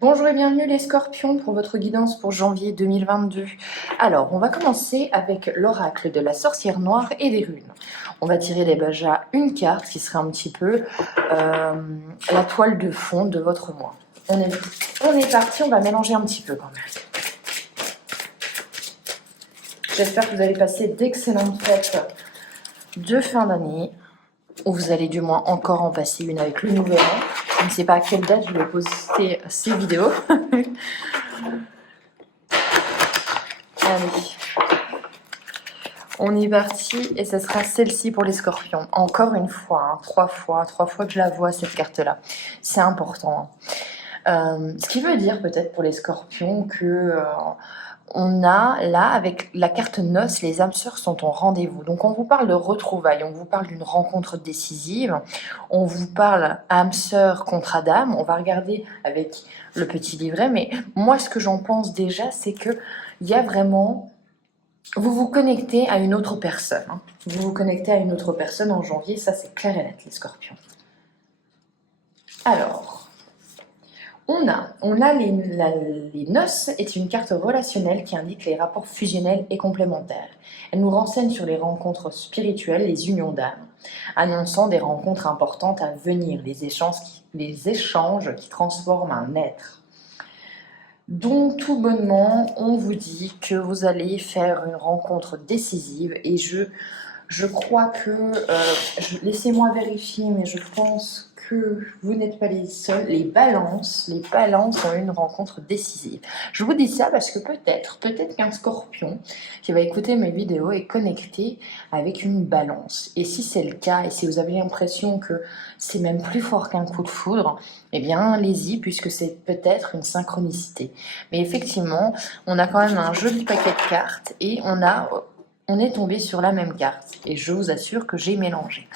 Bonjour et bienvenue les scorpions pour votre guidance pour janvier 2022. Alors, on va commencer avec l'oracle de la sorcière noire et des runes. On va tirer déjà une carte qui serait un petit peu la toile de fond de votre mois. On est parti, on va mélanger un petit peu quand même. J'espère que vous allez passer d'excellentes fêtes de fin d'année, ou vous allez du moins encore en passer une avec le nouvel an. Je ne sais pas à quelle date je vais poster ces vidéos. Allez, on est parti et ce sera celle-ci pour les scorpions. Encore une fois, hein, trois fois que je la vois cette carte-là. C'est important. Ce qui veut dire peut-être pour les scorpions que on a là, avec la carte noces, les âmes sœurs sont au rendez-vous. Donc on vous parle de retrouvailles, on vous parle d'une rencontre décisive, on vous parle âme sœur contre Adam. On va regarder avec le petit livret, mais moi ce que j'en pense déjà, c'est que il y a vraiment... Vous vous connectez à une autre personne. Hein. Vous vous connectez à une autre personne en janvier, ça c'est clair et net les scorpions. Alors... On a les noces est une carte relationnelle qui indique les rapports fusionnels et complémentaires. Elle nous renseigne sur les rencontres spirituelles, les unions d'âme, annonçant des rencontres importantes à venir, les échanges qui transforment un être. Donc tout bonnement, on vous dit que vous allez faire une rencontre décisive et je crois que, laissez-moi vérifier, mais je pense que vous n'êtes pas les seuls. Les balances ont une rencontre décisive. Je vous dis ça parce que peut-être qu'un scorpion qui va écouter mes vidéos est connecté avec une balance. Et si c'est le cas, et si vous avez l'impression que c'est même plus fort qu'un coup de foudre, eh bien allez-y, puisque c'est peut-être une synchronicité. Mais effectivement, on a quand même un joli paquet de cartes et on est tombé sur la même carte et je vous assure que j'ai mélangé.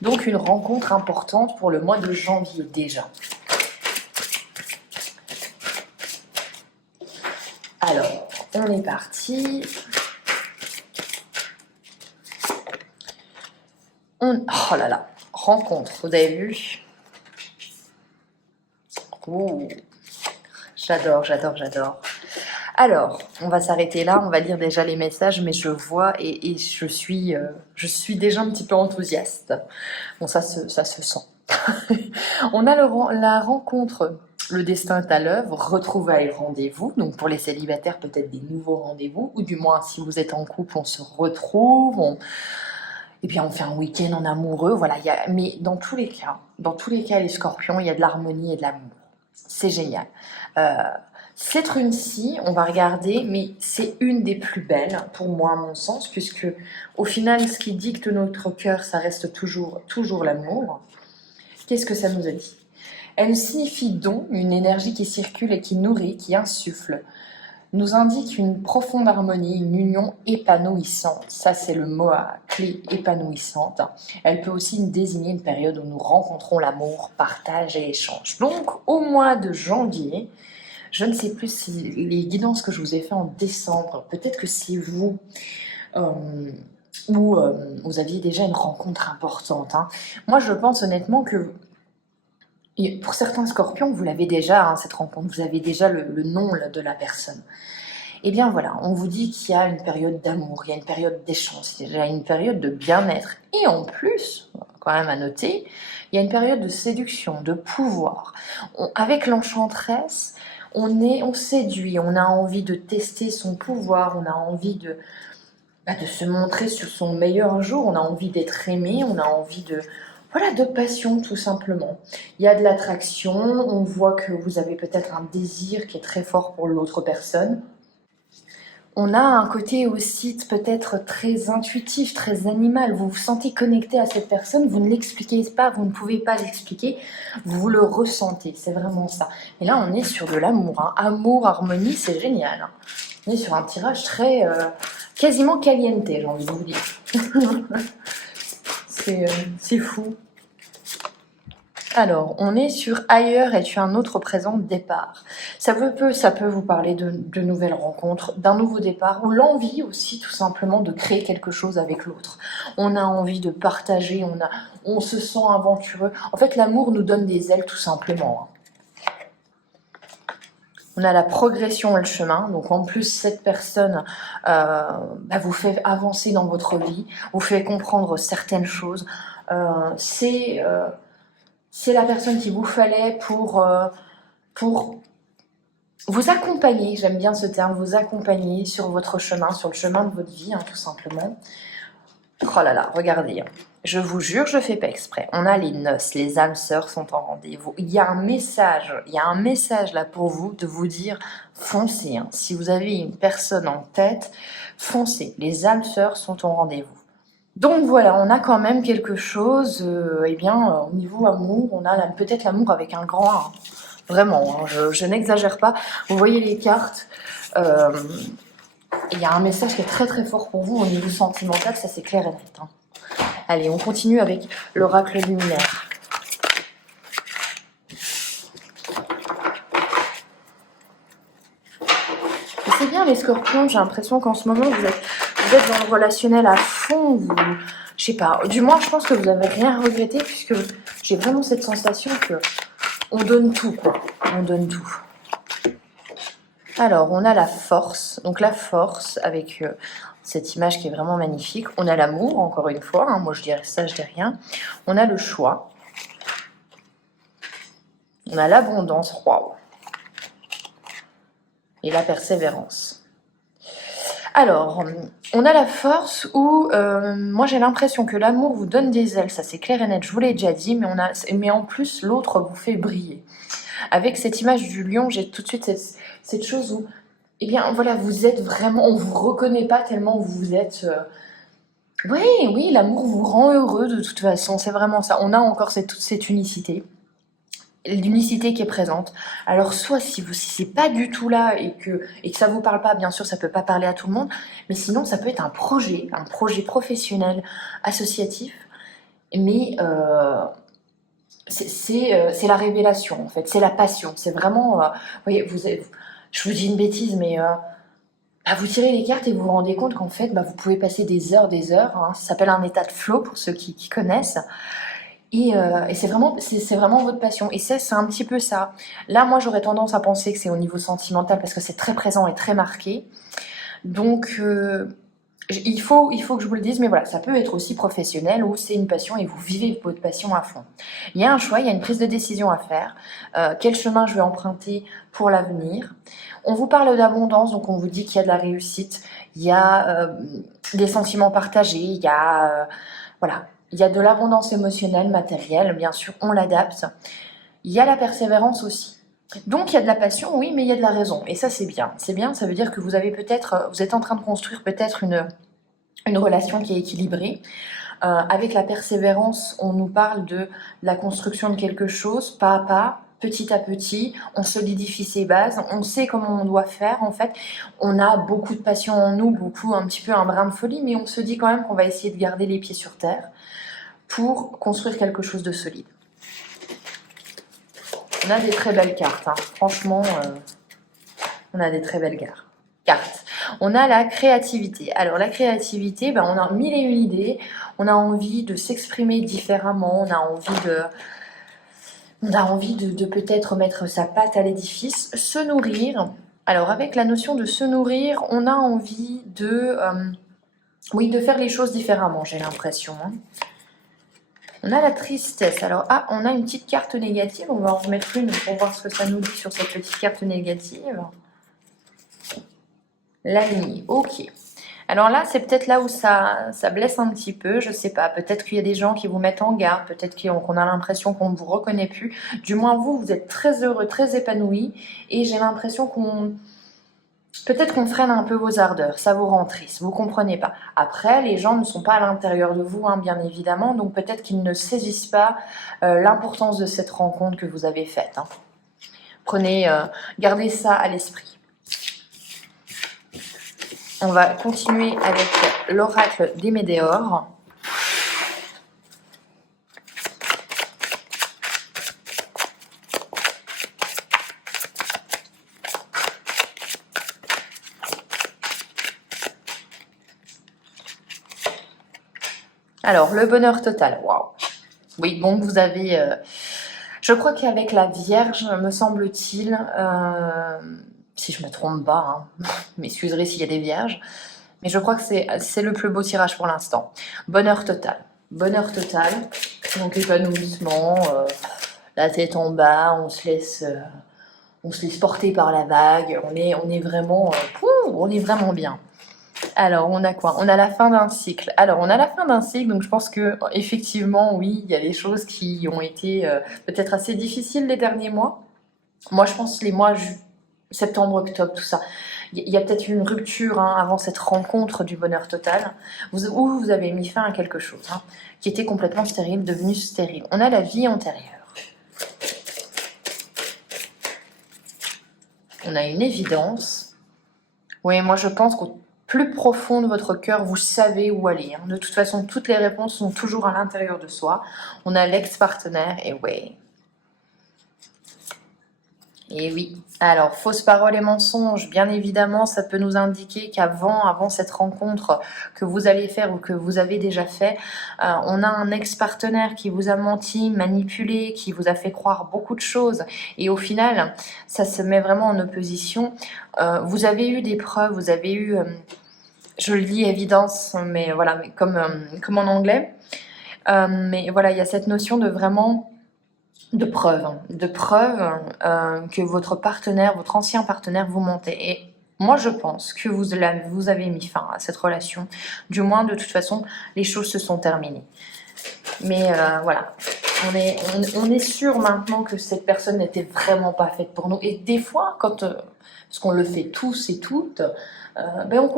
Donc une rencontre importante pour le mois de janvier déjà. Alors, on est parti. Oh là là, rencontre, vous avez vu? Oh, j'adore. Alors, on va s'arrêter là, on va lire déjà les messages, mais je vois et je suis déjà un petit peu enthousiaste. Bon, ça se sent. On a la rencontre, le destin est à l'œuvre, retrouvailles, rendez-vous. Donc pour les célibataires, peut-être des nouveaux rendez-vous, ou du moins si vous êtes en couple, on se retrouve, et puis on fait un week-end en amoureux. Voilà, mais dans tous les cas, les scorpions, il y a de l'harmonie et de l'amour. C'est génial. Cette rune-ci, on va regarder, mais c'est une des plus belles, pour moi, à mon sens, puisque au final, ce qui dicte notre cœur, ça reste toujours l'amour. Qu'est-ce que ça nous a dit? Elle signifie don, une énergie qui circule et qui nourrit, qui insuffle. Nous indique une profonde harmonie, une union épanouissante. Ça, c'est le mot à clé, épanouissante. Elle peut aussi désigner une période où nous rencontrons l'amour, partage et échange. Donc, au mois de janvier, je ne sais plus si les guidances que je vous ai fait en décembre, peut-être que si vous... vous aviez déjà une rencontre importante. Hein. Moi, je pense honnêtement que pour certains scorpions, vous l'avez déjà, hein, cette rencontre, vous avez déjà le nom là, de la personne. Eh bien voilà, on vous dit qu'il y a une période d'amour, il y a une période d'échange, il y a une période de bien-être. Et en plus, quand même à noter, il y a une période de séduction, de pouvoir. Avec l'enchanteresse, on séduit, on a envie de tester son pouvoir, on a envie de se montrer sur son meilleur jour, on a envie d'être aimé, on a envie de passion tout simplement. Il y a de l'attraction, on voit que vous avez peut-être un désir qui est très fort pour l'autre personne. On a un côté aussi peut-être très intuitif, très animal. Vous vous sentez connecté à cette personne, vous ne l'expliquez pas, vous ne pouvez pas l'expliquer, vous le ressentez, c'est vraiment ça. Et là, on est sur de l'amour. Hein. Amour, harmonie, c'est génial. Hein. On est sur un tirage très... quasiment caliente, j'ai envie de vous dire. C'est fou. Alors, on est sur ailleurs et tu as un autre présent de départ. Ça peut vous parler de nouvelles rencontres, d'un nouveau départ, ou l'envie aussi tout simplement de créer quelque chose avec l'autre. On a envie de partager, on se sent aventureux. En fait, l'amour nous donne des ailes tout simplement. On a la progression et le chemin. Donc en plus, cette personne vous fait avancer dans votre vie, vous fait comprendre certaines choses. C'est la personne qu'il vous fallait pour vous accompagner, j'aime bien ce terme, vous accompagner sur votre chemin, sur le chemin de votre vie, tout simplement. Oh là là, regardez, je vous jure, je fais pas exprès. On a les noces, les âmes sœurs sont en rendez-vous. Il y a un message là pour vous, de vous dire, foncez. Si vous avez une personne en tête, foncez. Les âmes sœurs sont au rendez-vous. Donc voilà, on a quand même quelque chose, au niveau amour, on a peut-être l'amour avec un grand A. Vraiment, je n'exagère pas. Vous voyez les cartes, il y a un message qui est très très fort pour vous au niveau sentimental, ça c'est clair et net. Allez, on continue avec l'oracle luminaire. Et c'est bien les scorpions, j'ai l'impression qu'en ce moment vous êtes dans le relationnel à fond, je sais pas, du moins je pense que vous n'avez rien regretté puisque j'ai vraiment cette sensation que on donne tout, quoi. On donne tout. Alors, on a la force. Donc la force avec cette image qui est vraiment magnifique. On a l'amour, encore une fois. Moi, je dirais ça, je dis rien. On a le choix. On a l'abondance. Waouh. Et la persévérance. Alors, on a la force où, moi j'ai l'impression que l'amour vous donne des ailes, ça c'est clair et net, je vous l'ai déjà dit, mais en plus l'autre vous fait briller. Avec cette image du lion, j'ai tout de suite cette chose où, vous êtes vraiment, on vous reconnaît pas tellement vous êtes... Oui, l'amour vous rend heureux de toute façon, c'est vraiment ça. On a encore toute cette unicité. L'unicité qui est présente. Alors soit si c'est pas du tout là et que ça vous parle pas, bien sûr ça peut pas parler à tout le monde, mais sinon ça peut être un projet professionnel, associatif, mais c'est la révélation en fait, c'est la passion, c'est vraiment, voyez, je vous dis une bêtise, mais vous tirez les cartes et vous vous rendez compte qu'en fait vous pouvez passer des heures, ça s'appelle un état de flow pour ceux qui connaissent. Et c'est vraiment votre passion. Et c'est un petit peu ça. Là, moi, j'aurais tendance à penser que c'est au niveau sentimental parce que c'est très présent et très marqué. Donc, il faut que je vous le dise, mais voilà, ça peut être aussi professionnel où c'est une passion et vous vivez votre passion à fond. Il y a un choix, il y a une prise de décision à faire. Quel chemin je vais emprunter pour l'avenir? On vous parle d'abondance, donc on vous dit qu'il y a de la réussite, il y a des sentiments partagés, il y a... voilà. Il y a de l'abondance émotionnelle, matérielle, bien sûr, on l'adapte. Il y a la persévérance aussi. Donc il y a de la passion, oui, mais il y a de la raison. Et ça, c'est bien. C'est bien, ça veut dire que vous êtes en train de construire peut-être une relation qui est équilibrée. Avec la persévérance, on nous parle de la construction de quelque chose, pas à pas, petit à petit, on solidifie ses bases, on sait comment on doit faire en fait. On a beaucoup de passion en nous, un petit peu un brin de folie, mais on se dit quand même qu'on va essayer de garder les pieds sur terre pour construire quelque chose de solide. On a des très belles cartes, franchement, on a des très belles cartes. On a la créativité. Alors la créativité, on a mille et une idées, on a envie de s'exprimer différemment, on a envie de peut-être mettre sa patte à l'édifice, se nourrir. Alors avec la notion de se nourrir, on a envie de faire les choses différemment, j'ai l'impression. On a la tristesse. Alors, on a une petite carte négative. On va en remettre une pour voir ce que ça nous dit sur cette petite carte négative. L'ami, ok. Alors là, c'est peut-être là où ça blesse un petit peu, je sais pas. Peut-être qu'il y a des gens qui vous mettent en garde, peut-être qu'on a l'impression qu'on ne vous reconnaît plus. Du moins, vous êtes très heureux, très épanoui. Et j'ai l'impression peut-être qu'on freine un peu vos ardeurs, ça vous rend triste, vous comprenez pas. Après, les gens ne sont pas à l'intérieur de vous, bien évidemment, donc peut-être qu'ils ne saisissent pas l'importance de cette rencontre que vous avez faite. Gardez ça à l'esprit. On va continuer avec l'oracle des Médéores. Alors, le bonheur total, waouh. Oui, bon, Je crois qu'avec la Vierge, me semble-t-il, si je me trompe pas, hein, m'excuserez s'il y a des Vierges, mais je crois que c'est le plus beau tirage pour l'instant. Bonheur total. Bonheur total. Donc épanouissement, la tête en bas, on se laisse porter par la vague. On est vraiment, on est vraiment bien. Alors, on a quoi? On a la fin d'un cycle. Alors, on a la fin d'un cycle, donc je pense que effectivement, oui, il y a des choses qui ont été peut-être assez difficiles les derniers mois. Moi, je pense les mois septembre, octobre, tout ça. Il y a peut-être une rupture hein, avant cette rencontre du bonheur total, où vous avez mis fin à quelque chose hein, qui était complètement stérile, devenu stérile. On a la vie antérieure. On a une évidence. Oui, moi je pense qu'au plus profond de votre cœur, vous savez où aller. Hein. De toute façon, toutes les réponses sont toujours à l'intérieur de soi. On a l'ex-partenaire, et ouais. Et oui. Alors, fausses paroles et mensonges, bien évidemment, ça peut nous indiquer qu'avant cette rencontre que vous allez faire ou que vous avez déjà fait, on a un ex-partenaire qui vous a menti, manipulé, qui vous a fait croire beaucoup de choses. Et au final, ça se met vraiment en opposition. Vous avez eu des preuves, vous avez eu, je le dis évidence, mais voilà, mais comme en anglais. Mais voilà, il y a cette notion de vraiment de preuves que votre partenaire, votre ancien partenaire vous mentait. Et moi, je pense que vous avez mis fin à cette relation. Du moins, de toute façon, les choses se sont terminées. Mais voilà, on est sûr maintenant que cette personne n'était vraiment pas faite pour nous. Et des fois, parce qu'on le fait tous et toutes, ben on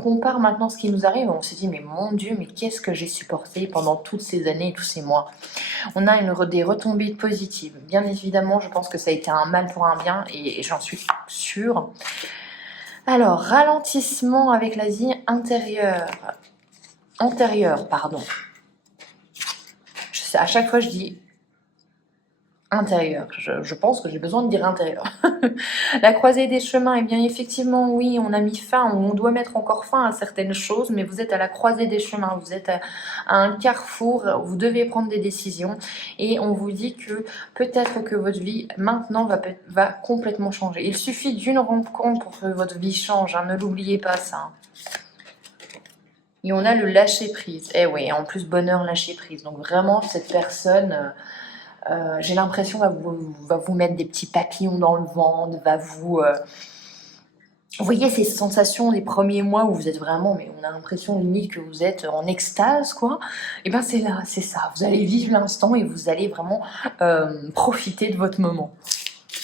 compare maintenant ce qui nous arrive. On se dit, mais mon Dieu, mais qu'est-ce que j'ai supporté pendant toutes ces années et tous ces mois. On a des retombées positives. Bien évidemment, je pense que ça a été un mal pour un bien et j'en suis sûre. Alors, ralentissement avec la vie antérieure, pardon. À chaque fois, je dis intérieur. Je pense que j'ai besoin de dire intérieur. La croisée des chemins, eh bien effectivement, oui, on a mis fin, ou on doit mettre encore fin à certaines choses, mais vous êtes à la croisée des chemins, vous êtes à un carrefour, vous devez prendre des décisions, et on vous dit que peut-être que votre vie, maintenant, va complètement changer. Il suffit d'une rencontre pour que votre vie change, hein, ne l'oubliez pas ça. Et on a le lâcher-prise. Eh oui, en plus, bonheur, lâcher-prise. Donc vraiment, cette personne... j'ai l'impression va vous mettre des petits papillons dans le ventre, vous voyez ces sensations des premiers mois où vous êtes vraiment, mais on a l'impression limite que vous êtes en extase, quoi. Et ben c'est là, c'est ça. Vous allez vivre l'instant et vous allez vraiment profiter de votre moment.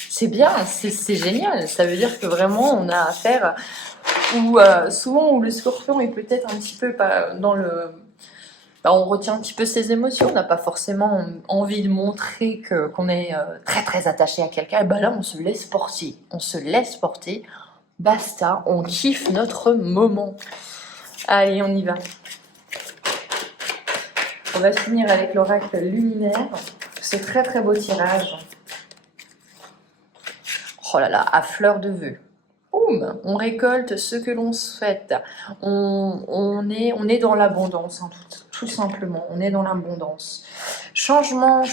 C'est bien, c'est génial. Ça veut dire que vraiment on a affaire souvent où le scorpion est peut-être un petit peu dans le... on retient un petit peu ses émotions, on n'a pas forcément envie de montrer qu'on est très très attaché à quelqu'un. Et ben là, on se laisse porter, basta, on kiffe notre moment. Allez, on y va. On va finir avec l'oracle luminaire. C'est très très beau tirage. Oh là là, à fleur de vœux. Boum, on récolte ce que l'on souhaite. On est dans l'abondance, hein, tout simplement. On est dans l'abondance. Changement,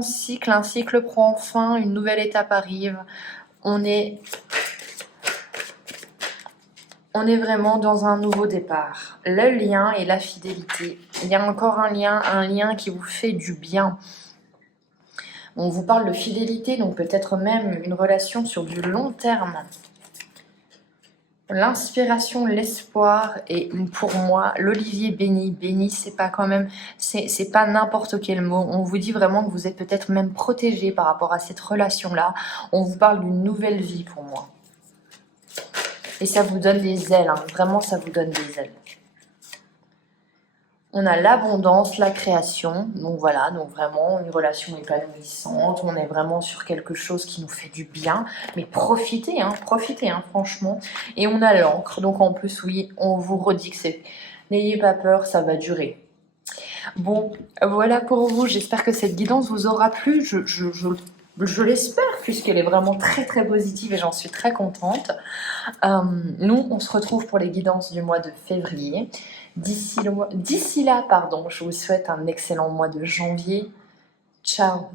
cycle. Un cycle prend fin, une nouvelle étape arrive. On est vraiment dans un nouveau départ. Le lien et la fidélité. Il y a encore un lien qui vous fait du bien. On vous parle de fidélité, donc peut-être même une relation sur du long terme. L'inspiration, l'espoir et pour moi, l'olivier béni. Béni, c'est pas quand même, c'est pas n'importe quel mot. On vous dit vraiment que vous êtes peut-être même protégé par rapport à cette relation-là. On vous parle d'une nouvelle vie pour moi. Et ça vous donne des ailes, hein. Vraiment, ça vous donne des ailes. On a l'abondance, la création, donc voilà, donc vraiment une relation épanouissante, on est vraiment sur quelque chose qui nous fait du bien, mais profitez, franchement. Et on a l'encre, donc en plus, oui, on vous redit que n'ayez pas peur, ça va durer. Bon, voilà pour vous, j'espère que cette guidance vous aura plu, je l'espère, puisqu'elle est vraiment très très positive et j'en suis très contente. Nous, on se retrouve pour les guidances du mois de février. D'ici là, je vous souhaite un excellent mois de janvier. Ciao.